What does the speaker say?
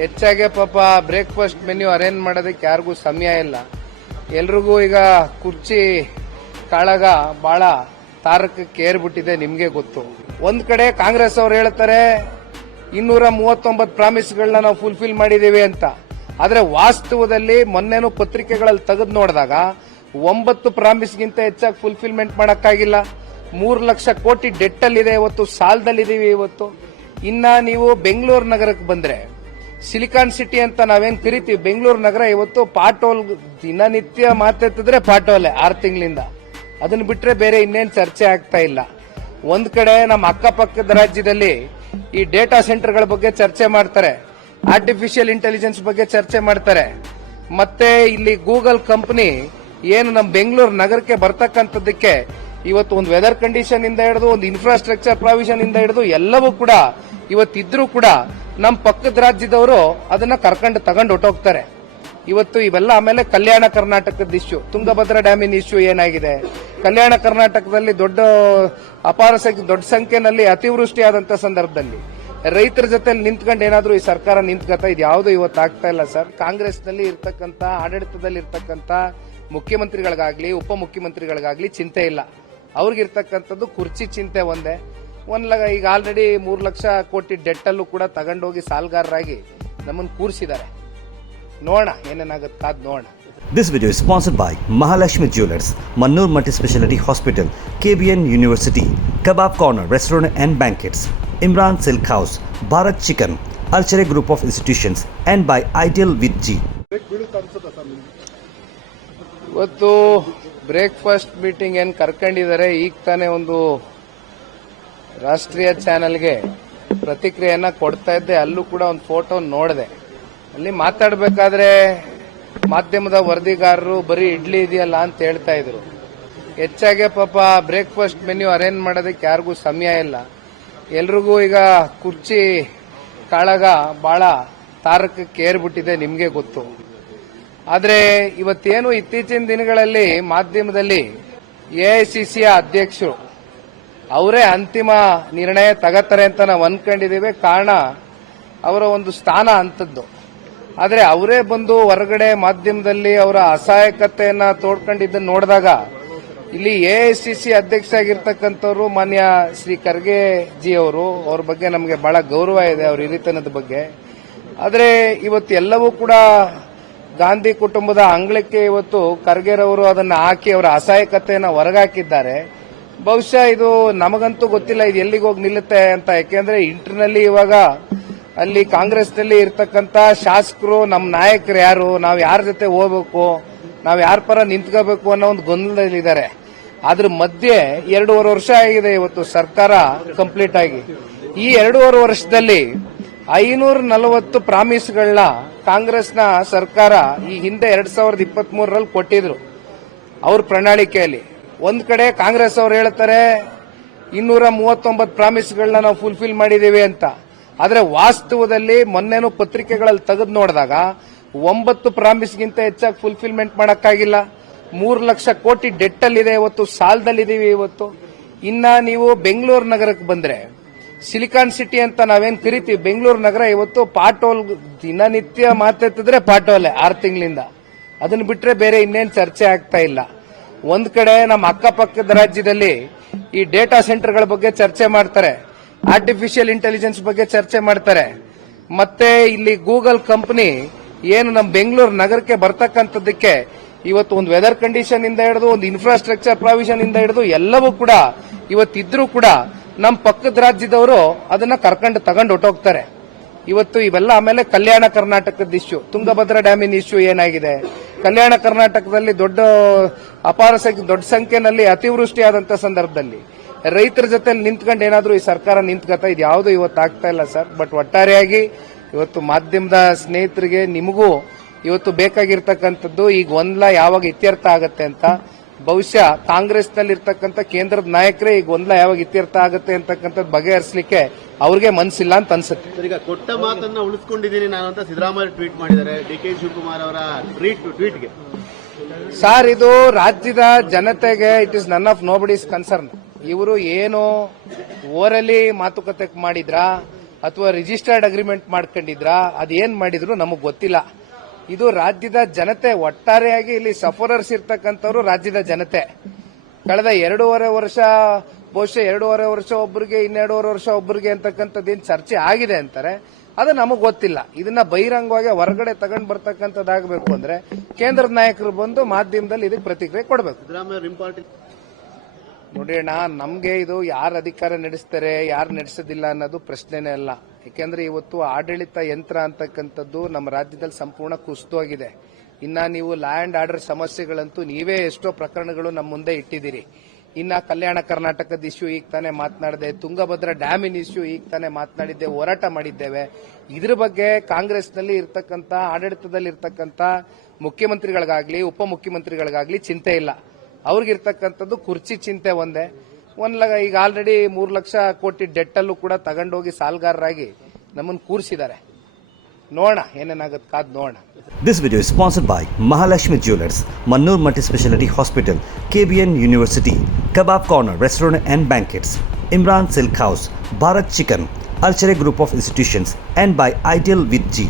ಹೆಚ್ಚಾಗೆ ಪಾಪ breakfast menu arrange ಮಾಡೋದಕ್ಕೆ ಯಾರಿಗೂ ಸಮಯ ಇಲ್ಲ. ಎಲ್ರಿಗೂ ಈಗ ಕುರ್ಚಿ ಕಾಳಗ ಬಹಳ ತಾರಕಕ್ಕೆ ಏರ್ಬಿಟ್ಟಿದೆ, ನಿಮ್ಗೆ ಗೊತ್ತು. ಒಂದ್ ಕಡೆ ಕಾಂಗ್ರೆಸ್ ಅವರು ಹೇಳ್ತಾರೆ 239 ಪ್ರಾಮಿಸ್ಗಳನ್ನ ನಾವು ಫುಲ್ಫಿಲ್ ಮಾಡಿದೀವಿ ಅಂತ. ಆದ್ರೆ ವಾಸ್ತವದಲ್ಲಿ ಮೊನ್ನೆನೂ ಪತ್ರಿಕೆಗಳಲ್ಲಿ ತೆಗೆದು ನೋಡಿದಾಗ 9 ಪ್ರಾಮಿಸ್ಗಿಂತ ಹೆಚ್ಚಾಗಿ ಫುಲ್ಫಿಲ್ಮೆಂಟ್ ಮಾಡಕ್ಕಾಗಿಲ್ಲ. 3 ಲಕ್ಷ ಕೋಟಿ ಡೆಟ್ ಅಲ್ಲಿದೆ, ಇವತ್ತು ಸಾಲದಲ್ಲಿದ್ದೀವಿ. ಇವತ್ತು ಇನ್ನ ನೀವು ಬೆಂಗಳೂರು ನಗರಕ್ಕೆ ಬಂದ್ರೆ ಸಿಲಿಕಾನ್ ಸಿಟಿ ಅಂತ ನಾವೇನ್ ಕರಿತೀವಿ, ಬೆಂಗಳೂರು ನಗರ ಇವತ್ತು ಪಾಟೋಲ್ ದಿನನಿತ್ಯ ಮಾತೆತ್ತಿದ್ರೆ ಪಾಟೋಲೆ 6 ತಿಂಗಳಿಂದ. ಅದನ್ನ ಬಿಟ್ರೆ ಬೇರೆ ಇನ್ನೇನು ಚರ್ಚೆ ಆಗ್ತಾ ಇಲ್ಲ. ಒಂದ್ ಕಡೆ ನಮ್ಮ ಅಕ್ಕಪಕ್ಕದ ರಾಜ್ಯದಲ್ಲಿ ಈ ಡೇಟಾ ಸೆಂಟರ್ಗಳ ಬಗ್ಗೆ ಚರ್ಚೆ ಮಾಡ್ತಾರೆ, ಆರ್ಟಿಫಿಷಿಯಲ್ ಇಂಟೆಲಿಜೆನ್ಸ್ ಬಗ್ಗೆ ಚರ್ಚೆ ಮಾಡ್ತಾರೆ. ಮತ್ತೆ ಇಲ್ಲಿ ಗೂಗಲ್ ಕಂಪನಿ ಏನು ನಮ್ಮ ಬೆಂಗಳೂರು ನಗರಕ್ಕೆ ಬರ್ತಕ್ಕಂಥದ್ದಕ್ಕೆ ಇವತ್ತು ಒಂದು ವೆದರ್ ಕಂಡೀಷನ್ ಇಂದ ಹಿಡಿದು ಒಂದು ಇನ್ಫ್ರಾಸ್ಟ್ರಕ್ಚರ್ ಪ್ರಾವಿಷನ್ ಇಂದ ಹಿಡಿದು ಎಲ್ಲವೂ ಕೂಡ ಇವತ್ತಿದ್ರೂ ಕೂಡ ನಮ್ಮ ಪಕ್ಕದ ರಾಜ್ಯದವರು ಅದನ್ನ ಕರ್ಕೊಂಡು ತಗೊಂಡು ಹೊಟ್ಟೋಗ್ತಾರೆ. ಇವತ್ತು ಇವೆಲ್ಲ ಆಮೇಲೆ ಕಲ್ಯಾಣ ಕರ್ನಾಟಕದ ಇಶ್ಯೂ, ತುಂಗಭದ್ರಾ ಡ್ಯಾಮಿನ ಇಶ್ಯೂ ಏನಾಗಿದೆ, ಕಲ್ಯಾಣ ಕರ್ನಾಟಕದಲ್ಲಿ ದೊಡ್ಡ ಸಂಖ್ಯೆಯಲ್ಲಿ ಅತಿವೃಷ್ಟಿ ಆದಂತ ಸಂದರ್ಭದಲ್ಲಿ ರೈತರ ಜೊತೆ ನಿಂತ್ಕೊಂಡು ಏನಾದ್ರೂ ಈ ಸರ್ಕಾರ ನಿಂತ್ಕತ್ತ, ಇದು ಯಾವುದು ಇವತ್ತು ಆಗ್ತಾ ಇಲ್ಲ ಸರ್. ಕಾಂಗ್ರೆಸ್ನಲ್ಲಿ ಇರ್ತಕ್ಕಂಥ ಆಡಳಿತದಲ್ಲಿ ಇರ್ತಕ್ಕಂಥ ಮುಖ್ಯಮಂತ್ರಿಗಳಿಗಾಗ್ಲಿ ಉಪಮುಖ್ಯಮಂತ್ರಿಗಳಿಗಾಗ್ಲಿ ಚಿಂತೆ ಇಲ್ಲ. ಅವ್ರಿಗಿರ್ತಕ್ಕಂಥದ್ದು ಕುರ್ಚಿ ಚಿಂತೆ ಒಂದೇ. ಈಗ ಆಲ್ರೆಡಿ 3 ಲಕ್ಷ ಕೋಟಿ ಡೆಟ್ ಅಲ್ಲೂ ಕೂಡ ತಗೊಂಡೋಗಿ ಸಾಲಗಾರರಾಗಿ ನಮ್ಮನ್ನು ಕೂರಿಸಿದ್ದಾರೆ. ನೋಡೋಣ ಏನೇನಾಗುತ್ತೆ, ಕಾದ್ ನೋಡೋಣ. This video is sponsored by Mahalakshmi Jewelers, Mannur Multi-Speciality Hospital, KBN University, Kebab Corner Restaurant and Banquets, Imran Silk House, Bharat Chicken, Archery Group of Institutions, and by Ideal with G. ಇವತ್ತು breakfast meeting ಏನ್ ಕರ್ಕೊಂಡಿದ್ದಾರೆ, ಈಗ ತಾನೇ ಒಂದು ರಾಷ್ಟ್ರೀಯ ಚಾನೆಲ್ಗೆ ಪ್ರತಿಕ್ರಿಯೆಯನ್ನ ಕೊಡ್ತಾ ಇದ್ದೆ. ಅಲ್ಲೂ ಕೂಡ ಒಂದು ಫೋಟೋ ನೋಡಿದೆ. ಅಲ್ಲಿ ಮಾತಾಡಬೇಕಾದ್ರೆ ಮಾಧ್ಯಮದ ವರದಿಗಾರರು ಬರೀ ಇಡ್ಲಿ ಇದೆಯಲ್ಲ ಅಂತ ಹೇಳ್ತಾ ಇದ್ರು. ಹೆಚ್ಚಾಗೆ ಪಾಪ ಬ್ರೇಕ್ಫಾಸ್ಟ್ ಮೆನ್ಯೂ ಅರೇಂಜ್ ಮಾಡೋದಕ್ಕೆ ಯಾರಿಗೂ ಸಮಯ ಇಲ್ಲ. ಎಲ್ರಿಗೂ ಈಗ ಕುರ್ಚಿ ಕಾಳಗ ಬಹಳ ತಾರಕಕ್ಕೆ ಏರ್ಬಿಟ್ಟಿದೆ, ನಿಮ್ಗೆ ಗೊತ್ತು. ಆದ್ರೆ ಇವತ್ತೇನು ಇತ್ತೀಚಿನ ದಿನಗಳಲ್ಲಿ ಮಾಧ್ಯಮದಲ್ಲಿ ಎಐಸಿಸಿಯ ಅಧ್ಯಕ್ಷರು ಅವರೇ ಅಂತಿಮ ನಿರ್ಣಯ ತಗತ್ತಾರೆ ಅಂತ ನಾವು ಅನ್ಕೊಂಡಿದ್ದೀವಿ. ಕಾರಣ ಅವರ ಒಂದು ಸ್ಥಾನ ಅಂತದ್ದು. ಆದ್ರೆ ಅವರೇ ಬಂದು ಹೊರಗಡೆ ಮಾಧ್ಯಮದಲ್ಲಿ ಅವರ ಅಸಹಾಯಕತೆಯನ್ನ ತೋಡ್ಕೊಂಡಿದ್ದನ್ನು ನೋಡಿದಾಗ ಇಲ್ಲಿ ಎಐಸಿಸಿ ಅಧ್ಯಕ್ಷ ಆಗಿರ್ತಕ್ಕಂಥವ್ರು ಮಾನ್ಯ ಶ್ರೀ ಖರ್ಗೆ ಜಿ ಅವ್ರ ಬಗ್ಗೆ ನಮಗೆ ಬಹಳ ಗೌರವ ಇದೆ, ಅವ್ರ ಹಿರಿತನದ ಬಗ್ಗೆ. ಆದ್ರೆ ಇವತ್ತು ಎಲ್ಲವೂ ಕೂಡ ಗಾಂಧಿ ಕುಟುಂಬದ ಅಂಗಳಕ್ಕೆ ಇವತ್ತು ಖರ್ಗೆರವರು ಅದನ್ನ ಹಾಕಿ ಅವರ ಅಸಹಾಯಕತೆಯನ್ನ ಹೊರಗಾಕಿದ್ದಾರೆ. ಬಹುಶಃ ಇದು ನಮಗಂತೂ ಗೊತ್ತಿಲ್ಲ ಇದು ಎಲ್ಲಿಗೆ ಹೋಗಿ ನಿಲ್ಲುತ್ತೆ ಅಂತ. ಯಾಕೆಂದ್ರೆ ಇಂಟರ್ನಲ್ಲಿ ಇವಾಗ ಅಲ್ಲಿ ಕಾಂಗ್ರೆಸ್ನಲ್ಲಿ ಇರ್ತಕ್ಕಂಥ ಶಾಸಕರು ನಮ್ಮ ನಾಯಕರು ಯಾರು, ನಾವು ಯಾರ ಜೊತೆ ಹೋಗ್ಬೇಕು, ನಾವು ಯಾರ ಪರ ನಿಂತ್ಕೋಬೇಕು ಅನ್ನೋ ಒಂದು ಗೊಂದಲದಲ್ಲಿದ್ದಾರೆ. ಅದ್ರ ಮಧ್ಯೆ 2.5 ವರ್ಷ ಆಗಿದೆ ಇವತ್ತು ಸರ್ಕಾರ ಕಂಪ್ಲೀಟ್ ಆಗಿ. ಈ 2.5 ವರ್ಷದಲ್ಲಿ 540 ಪ್ರಾಮಿಸ್ಗಳನ್ನ ಕಾಂಗ್ರೆಸ್ನ ಸರ್ಕಾರ ಈ ಹಿಂದೆ 2023ರಲ್ಲಿ ಕೊಟ್ಟಿದ್ರು ಅವ್ರ ಪ್ರಣಾಳಿಕೆಯಲ್ಲಿ. ಒಂದ್ ಕಡೆ ಕಾಂಗ್ರೆಸ್ ಅವರು ಹೇಳ್ತಾರೆ 239 ಪ್ರಾಮಿಸ್ಗಳನ್ನ ನಾವು ಫುಲ್ಫಿಲ್ ಮಾಡಿದೀವಿ ಅಂತ. ಆದ್ರೆ ವಾಸ್ತವದಲ್ಲಿ ಮೊನ್ನೆನೂ ಪತ್ರಿಕೆಗಳಲ್ಲಿ ತೆಗೆದು ನೋಡಿದಾಗ 9 ಪ್ರಾಮಿಸ್ಗಿಂತ ಹೆಚ್ಚಾಗಿ ಫುಲ್ಫಿಲ್ಮೆಂಟ್ ಮಾಡಕ್ಕಾಗಿಲ್ಲ. 3 ಲಕ್ಷ ಕೋಟಿ ಡೆಟ್ ಅಲ್ಲಿದೆ, ಇವತ್ತು ಸಾಲದಲ್ಲಿದ್ದೀವಿ. ಇವತ್ತು ಇನ್ನ ನೀವು ಬೆಂಗಳೂರು ನಗರಕ್ಕೆ ಬಂದ್ರೆ ಸಿಲಿಕಾನ್ ಸಿಟಿ ಅಂತ ನಾವೇನ್ ಕರಿತೀವಿ, ಬೆಂಗಳೂರು ನಗರ ಇವತ್ತು ಪಾಟೋಲ್ ದಿನನಿತ್ಯ ಮಾತೆತ್ತಿದ್ರೆ ಪಾಟೋಲೆ 6 ತಿಂಗಳಿಂದ. ಅದನ್ನ ಬಿಟ್ರೆ ಬೇರೆ ಇನ್ನೇನು ಚರ್ಚೆ ಆಗ್ತಾ ಇಲ್ಲ. ಒಂದ್ ಕಡೆ ನಮ್ಮ ಅಕ್ಕಪಕ್ಕದ ರಾಜ್ಯದಲ್ಲಿ ಈ ಡೇಟಾ ಸೆಂಟರ್ಗಳ ಬಗ್ಗೆ ಚರ್ಚೆ ಮಾಡ್ತಾರೆ, ಆರ್ಟಿಫಿಷಿಯಲ್ ಇಂಟೆಲಿಜೆನ್ಸ್ ಬಗ್ಗೆ ಚರ್ಚೆ ಮಾಡ್ತಾರೆ. ಮತ್ತೆ ಇಲ್ಲಿ ಗೂಗಲ್ ಕಂಪನಿ ಏನು ನಮ್ಮ ಬೆಂಗಳೂರು ನಗರಕ್ಕೆ ಬರ್ತಕ್ಕಂಥದ್ದಕ್ಕೆ ಇವತ್ತು ಒಂದು ವೆದರ್ ಕಂಡೀಷನ್ ಇಂದ ಹಿಡಿದು ಒಂದು ಇನ್ಫ್ರಾಸ್ಟ್ರಕ್ಚರ್ ಪ್ರಾವಿಷನ್ ಇಂದ ಹಿಡಿದು ಎಲ್ಲವೂ ಕೂಡ ಇವತ್ತಿದ್ರೂ ಕೂಡ ನಮ್ಮ ಪಕ್ಕದ ರಾಜ್ಯದವರು ಅದನ್ನ ಕರ್ಕೊಂಡು ತಗೊಂಡು ಹೊಟ್ಟೋಗ್ತಾರೆ. ಇವತ್ತು ಇವೆಲ್ಲ ಆಮೇಲೆ ಕಲ್ಯಾಣ ಕರ್ನಾಟಕದ ಇಶ್ಯೂ, ತುಂಗಭದ್ರಾ ಡ್ಯಾಮಿನ ಇಶ್ಯೂ ಏನಾಗಿದೆ, ಕಲ್ಯಾಣ ಕರ್ನಾಟಕದಲ್ಲಿ ದೊಡ್ಡ ಸಂಖ್ಯೆಯಲ್ಲಿ ಅತಿವೃಷ್ಟಿ ಆದಂತ ಸಂದರ್ಭದಲ್ಲಿ ರೈತರ ಜೊತೆ ನಿಂತ್ಕೊಂಡು ಏನಾದ್ರೂ ಈ ಸರ್ಕಾರ ನಿಂತ್ಕತ್ತ, ಇದು ಯಾವುದು ಇವತ್ತು ಆಗ್ತಾ ಇಲ್ಲ ಸರ್. ಬಟ್ ಒಟ್ಟಾರೆಯಾಗಿ ಇವತ್ತು ಮಾಧ್ಯಮದ ಸ್ನೇಹಿತರಿಗೆ ನಿಮಗೂ ಇವತ್ತು ಬೇಕಾಗಿರ್ತಕ್ಕಂಥದ್ದು ಈಗ ಗೊಂದಲ ಯಾವಾಗ ಇತ್ಯರ್ಥ ಆಗತ್ತೆ ಅಂತ. ಬಹುಶಃ ಕಾಂಗ್ರೆಸ್ನಲ್ಲಿರ್ತಕ್ಕಂಥ ಕೇಂದ್ರದ ನಾಯಕರೇ ಈಗ ಗೊಂದಲ ಯಾವಾಗ ಇತ್ಯರ್ಥ ಆಗುತ್ತೆ ಅಂತಕ್ಕಂಥದ್ದು ಬಗೆಹರಿಸಲಿಕ್ಕೆ ಅವ್ರಿಗೆ ಮನಸ್ಸಿಲ್ಲ ಅಂತ ಅನ್ಸುತ್ತೆ. ಈಗ ಕೊಟ್ಟ ಮಾತನ್ನ ಉಳಿಸ್ಕೊಂಡಿದ್ದೀನಿ ನಾನು ಅಂತ ಸಿದ್ದರಾಮಯ್ಯ ಟ್ವೀಟ್ ಮಾಡಿದ್ದಾರೆ. ಡಿ.ಕೆ. ಶಿವಕುಮಾರ್ ಅವರ ಟ್ವೀಟ್ಗೆ ಸರ್, ಇದು ರಾಜ್ಯದ ಜನತೆಗೆ it is none of nobody's concern. ಇವರು ಏನು ಓರಲಿ ಮಾತುಕತೆ ಮಾಡಿದ್ರ ಅಥವಾ ರಿಜಿಸ್ಟರ್ಡ್ ಅಗ್ರಿಮೆಂಟ್ ಮಾಡ್ಕೊಂಡಿದ್ರಾ ಅದೇನ್ ಮಾಡಿದ್ರು ನಮಗ್ ಗೊತ್ತಿಲ್ಲ. ಇದು ರಾಜ್ಯದ ಜನತೆ ಒಟ್ಟಾರೆಯಾಗಿ ಇಲ್ಲಿ ಸಫರರ್ಸ್ ಇರ್ತಕ್ಕಂಥವ್ರು ರಾಜ್ಯದ ಜನತೆ. ಕಳೆದ 2.5 ವರ್ಷ ಬಹುಶಃ 2.5 ವರ್ಷ ಒಬ್ಬರಿಗೆ 2.5 ವರ್ಷ ಒಬ್ಬರಿಗೆ ಅಂತಕ್ಕಂಥದ್ದೇನು ಚರ್ಚೆ ಆಗಿದೆ ಅಂತಾರೆ, ಅದು ನಮಗ್ ಗೊತ್ತಿಲ್ಲ. ಇದನ್ನ ಬಹಿರಂಗವಾಗಿ ಹೊರಗಡೆ ತಗೊಂಡ್ ಬರ್ತಕ್ಕಂಥದ್ದಾಗಬೇಕು ಅಂದ್ರೆ ಕೇಂದ್ರದ ನಾಯಕರು ಬಂದು ಮಾಧ್ಯಮದಲ್ಲಿ ಇದಕ್ಕೆ ಪ್ರತಿಕ್ರಿಯೆ ಕೊಡಬೇಕು. ಸಿದ್ದರಾಮಯ್ಯ ಇಂಪಾರ್ಟೆಂಟ್ ನೋಡಿ ಅಣ್ಣ, ನಮ್ಗೆ ಇದು ಯಾರು ಅಧಿಕಾರ ನಡೆಸ್ತಾರೆ ಯಾರು ನಡೆಸೋದಿಲ್ಲ ಅನ್ನೋದು ಪ್ರಶ್ನೆನೇ ಅಲ್ಲ. ಯಾಕೆಂದ್ರೆ ಇವತ್ತು ಆಡಳಿತ ಯಂತ್ರ ಅಂತಕ್ಕಂಥದ್ದು ನಮ್ಮ ರಾಜ್ಯದಲ್ಲಿ ಸಂಪೂರ್ಣ ಕುಸಿದೋಗಿದೆ. ಇನ್ನ ನೀವು ಲಾ ಅಂಡ್ ಆರ್ಡರ್ ಸಮಸ್ಯೆಗಳಂತೂ ನೀವೇ ಎಷ್ಟೋ ಪ್ರಕರಣಗಳು ನಮ್ಮ ಮುಂದೆ ಇಟ್ಟಿದ್ದೀರಿ. ಇನ್ನ ಕಲ್ಯಾಣ ಕರ್ನಾಟಕದ ಇಶ್ಯೂ ಈಗ ತಾನೇ ಮಾತನಾಡಿದೆ, ತುಂಗಭದ್ರಾ ಡ್ಯಾಮಿನ ಇಶ್ಯೂ ಈಗ ತಾನೇ ಮಾತನಾಡಿದ್ದೆ, ಹೋರಾಟ ಮಾಡಿದ್ದೇವೆ. ಇದ್ರ ಬಗ್ಗೆ ಕಾಂಗ್ರೆಸ್ನಲ್ಲಿ ಇರ್ತಕ್ಕಂಥ ಆಡಳಿತದಲ್ಲಿ ಇರ್ತಕ್ಕಂಥ ಮುಖ್ಯಮಂತ್ರಿಗಳಿಗಾಗ್ಲಿ ಉಪಮುಖ್ಯಮಂತ್ರಿಗಳಿಗಾಗ್ಲಿ ಚಿಂತೆ ಇಲ್ಲ. ಅವ್ರಿಗಿರ್ತಕ್ಕಂಥದ್ದು ಕುರ್ಚಿ ಚಿಂತೆ ಒಂದೇ. ಈಗ ಆಲ್ರೆಡಿ 3 ಲಕ್ಷ ಕೋಟಿ ಡೆಟ್ ಅಲ್ಲೂ ಕೂಡ ತಗೊಂಡೋಗಿ ಸಾಲಗಾರರಾಗಿ ನಮ್ಮನ್ನು ಕೂರಿಸಿದ್ದಾರೆ. ನೋಡೋಣ ಏನೇನಾಗುತ್ತೆ, ಕಾದ್ ನೋಡೋಣ. This video is sponsored by Mahalakshmi Jewelers, Mannur Multi-Speciality Hospital, KBN University, Kebab Corner Restaurant and Banquets, Imran Silk House, Bharat Chicken, Archery Group of Institutions, and by Ideal with G.